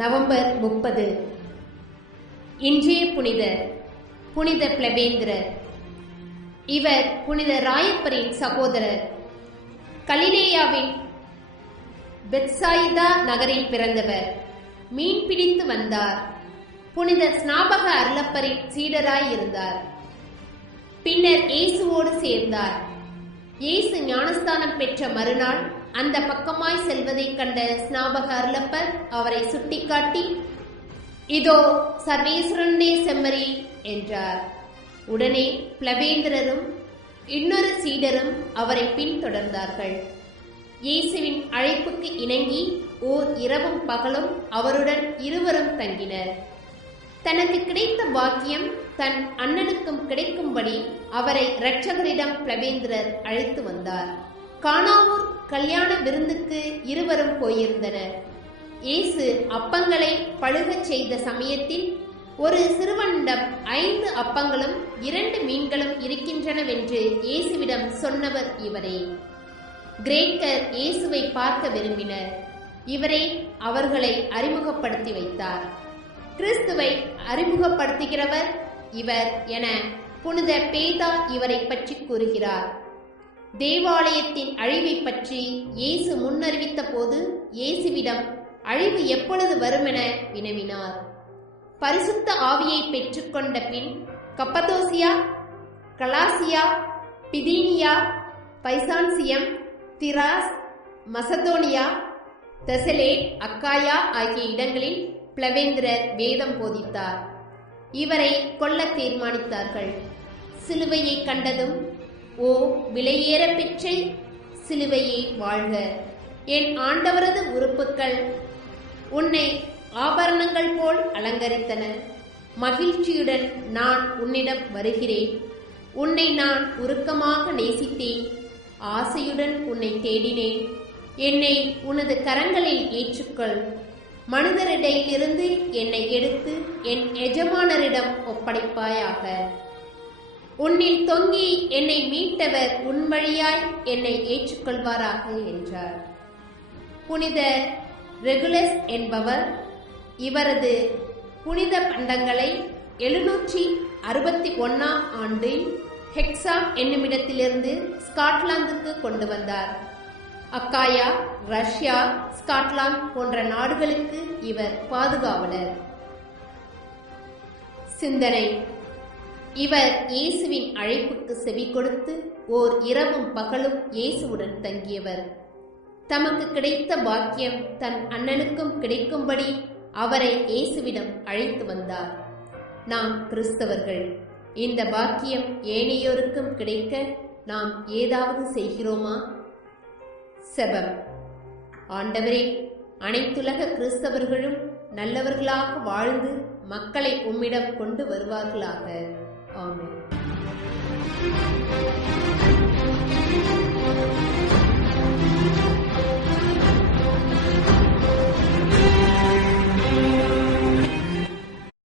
November 30. இன்றைய புனிதர் புனித பிளவேந்திரர். இவர் புனித ராயப்பரின் சகோதரர். கலிலேயாவின் பெத்சாயிதா நகரில் பிறந்தவர். மீன் பிடித்து வந்தார். புனித ஸ்நாபக அருளப்பரின் சீடராய் இருந்தார். பின்னர் இயேசுவோடு சேர்ந்தார். இயேசு ஞானஸ்தானம் பெற்ற மறுநாள் அந்த பக்கமாய் செல்வதை கண்ட ஸ்நாபக அருளப்பர் அவரை சுட்டிக்காட்டி, இதோ சர்வேஸ்வரனுடைய செம்மறி என்றார். உடனே பிளவேந்திரரும் இன்னொரு சீடரும் அவரை பின்தொடர்ந்தார்கள். இயேசுவின் அழைப்புக்கு இணங்கி ஓர் இரவும் பகலும் அவருடன் இருவரும் தங்கினர். தனக்கு கிடைத்த பாக்கியம் தன் அண்ணனுக்கும் கிடைக்கும்படி அவரை இரட்சகரிடம் பிளவேந்திரர் அழைத்து வந்தார். கானாவூர் கல்யாண விருந்துக்கு இருவரும் போயிருந்தனர். இயேசு அப்பங்களை பழுகச் செய்த சமயத்தில் ஒரு சிறுவனிடம் 5 அப்பங்களும் 2 மீன்களும் இருக்கின்றனவென்று இயேசுவிடம் சொன்னவர் இவரே. கிரேக்கர் இயேசுவை பார்க்க விரும்பினர். இவரே அவர்களை அறிமுகப்படுத்தி வைத்தார். கிறிஸ்துவை அறிமுகப்படுத்துகிறவர் இவர் என புனித பேதா இவரை பற்றி கூறுகிறார். தேவாலயத்தின் அழிவை பற்றி இயேசு முன்னறிவித்த போது இயேசுவிடம் அழிவு எப்பொழுது வருமென வினவினார். பரிசுத்த ஆவியை பெற்றுக்கொண்ட பின் கப்பதோசியா, கலாசியா, பிதீனியா, பைசான்சியம், திராஸ், மசதோனியா, தெசலேட், அக்காயா ஆகிய இடங்களில் பிளவேந்திரர் வேதம் போதித்தார். இவரை கொல்ல தீர்மானித்தார்கள். சிலுவையை கண்டதும், ஓ விலையேற பெற்றை சிலுவையே வாழ்க, என் ஆண்டவரது உறுப்புக்கள் உன்னை ஆபரணங்கள் போல் அலங்கரித்தன. மகிழ்ச்சியுடன் நான் உன்னிடம் வருகிறேன். உன்னை நான் உருக்கமாக நேசித்தேன். ஆசையுடன் உன்னை தேடினேன். என்னை உனது கரங்களில் ஏற்றுக்கொள். மனிதரிடையிலிருந்து என்னை எடுத்து என் எஜமானரிடம் ஒப்படைப்பாயாக. உன்னில் தொங்கி என்னை மீட்டவர் உன் வழியாய் என்னை ஏற்றுக்கொள்வாராக என்றார். புனித ரெகுலஸ் என்பவர் இவரது புனித பண்டங்களை 761 ஆண்டில் ஹெக்ஸாம் என்னுமிடத்திலிருந்து ஸ்காட்லாந்துக்கு கொண்டு வந்தார். அக்காயா, ரஷ்யா, ஸ்காட்லாந்து போன்ற நாடுகளுக்கு இவர் பாதுகாவலர். சிந்தனை. இவர் இயேசுவின் அழைப்புக்கு செவி கொடுத்து ஓர் இரவும் பகலும் இயேசுவுடன் தங்கியவர். தமக்கு கிடைத்த பாக்கியம் தன் அண்ணனுக்கும் கிடைக்கும்படி அவரை இயேசுவிடம் அழைத்து வந்தார். நாம் கிறிஸ்தவர்கள். இந்த பாக்கியம் ஏனையோருக்கும் கிடைக்க நாம் ஏதாவது செய்கிறோமா? செபம். ஆண்டவரே, அனைத்துலக கிறிஸ்தவர்களும் நல்லவர்களாக வாழ்ந்து மக்களை உம்மிடம் கொண்டு வருவார்களாக. ஆமென்.